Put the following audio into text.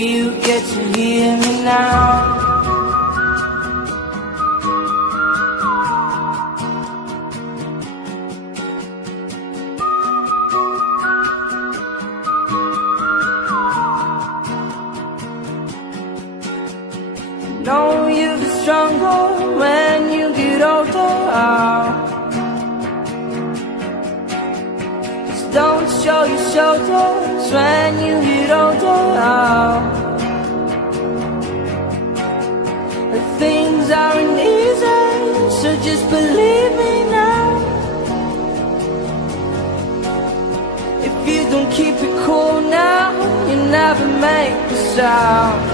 you get to hear me now. Know you'll be stronger when you get older. Just don't show your shoulders when you get older. Things aren't easy, so just believe me now. If you don't keep it cool now, you never make a sound.